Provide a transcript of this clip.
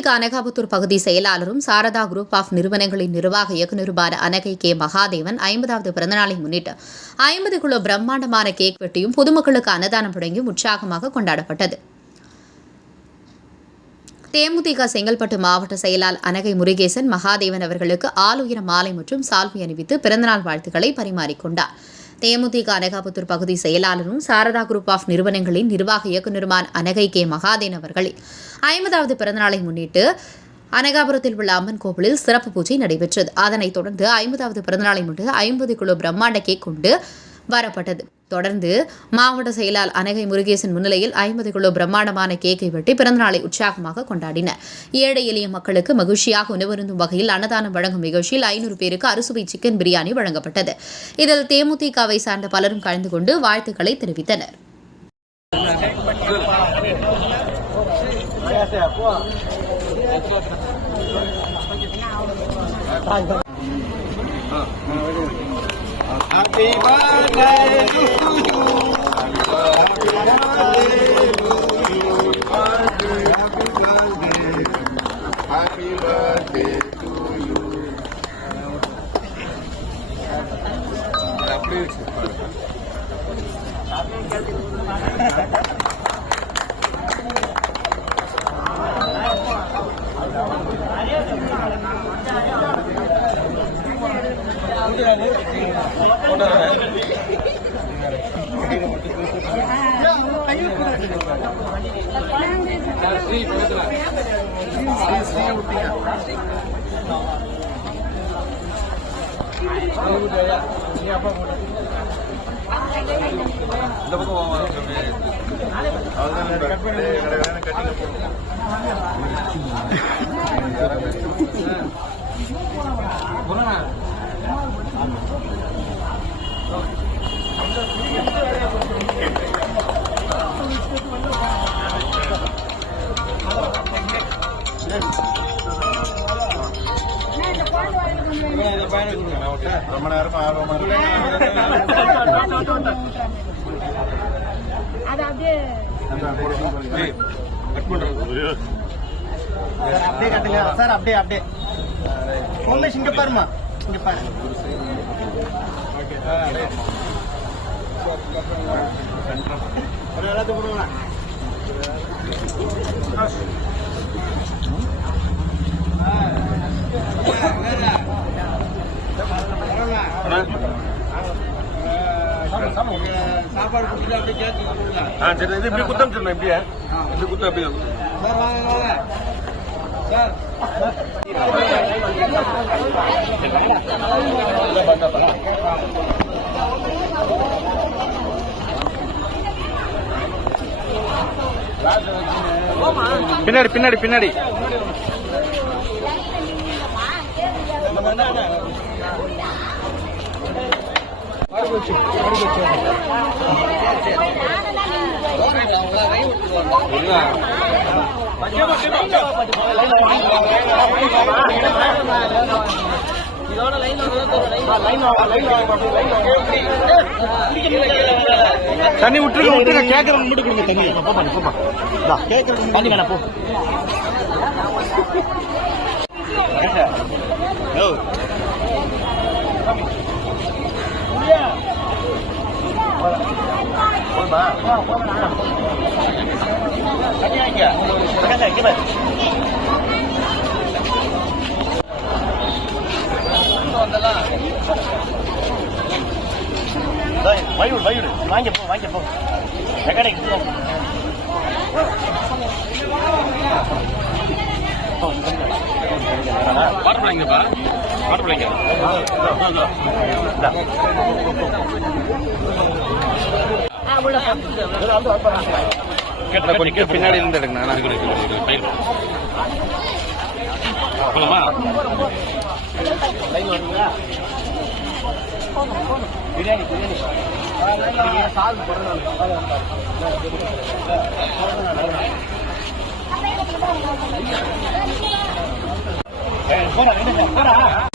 தேமுதிக அனகாபுத்தூர் பகுதி செயலாளரும் Saradha group of நிறுவனங்களின் நிர்வாக இயக்குநருமான அனகை கே மகாதேவன் 50வது பிறந்தநாளை முன்னிட்டு 50 கிலோ பிரம்மாண்டமான கேக் வெட்டியும் பொதுமக்களுக்கு அன்னதானம் வழங்கியும் உற்சாகமாக கொண்டாடப்பட்டது. தேமுதிக செங்கல்பட்டு மாவட்ட செயலாளர் அனகை முருகேசன் மகாதேவன் அவர்களுக்கு ஆளுயர மாலை மற்றும் சால்வை அணிவித்து பிறந்தநாள் வாழ்த்துக்களை பரிமாறிக்கொண்டார். தேமுதிக அனகாபுத்தூர் பகுதி செயலாளரும் சாரதா குரூப் ஆஃப் நிறுவனங்களின் நிர்வாக இயக்குநருமான அனகை கே மகாதேவன் அவர்களின் 50வது பிறந்தநாளை முன்னிட்டு அனகாபுரத்தில் உள்ள அம்மன் கோவிலில் சிறப்பு பூஜை நடைபெற்றது. அதனைத் தொடர்ந்து 50வது பிறந்தநாளை முன்னிட்டு 50 கிலோ பிரம்மாண்ட கேக் கொண்டு வரப்பட்டது. தொடர்ந்து மாவட்ட செயலாளர் அனகை முருகேசன் முன்னிலையில் 50 கிலோ பிரம்மாண்டமான கேக்கை வெட்டி பிறந்தநாளை உற்சாகமாக கொண்டாடினர். ஏழை எளிய மக்களுக்கு மகிழ்ச்சியாக உணவருந்தும் வகையில் அன்னதானம் வழங்கும் நிகழ்ச்சியில் 500 பேருக்கு அறுசுவை சிக்கன் பிரியாணி வழங்கப்பட்டது. இதில் தேமுதிகவை சார்ந்த பலரும் கலந்து கொண்டு வாழ்த்துக்களை தெரிவித்தனர். Happy birthday to you. Happy birthday to you. Happy birthday to you. ரொம்ப நேரமா ஆர்வமா அப்படியே கட்டுங்க சார். அப்படியே அப்படியே இங்க பாருமா, இங்க பாரு. சாப்பாடு கொடுத்து அப்படியே கேட்க சரி. இது இப்படி குத்தம் சொல்லணும். இப்படியா இப்படி குத்தம் அப்படியே சார் வாங்க சார். பின்னாடி பின்னாடி பின்னாடி தண்ணி விட்டுருங்க விட்டுருங்க. கேட்கறவங்க மட்டும் கொடுங்க தண்ணி. போப்பா கேட்கறவங்க தண்ணி வேணா போ. வயிறு வாங்க போ கடைக்கு போ. பாட்டு பிள்ளைங்கப்பா, பாட்டு பிள்ளைங்க கொஞ்சம் பின்னாடி இருந்து எடுங்க. பிரியாணி சால்வ் போறா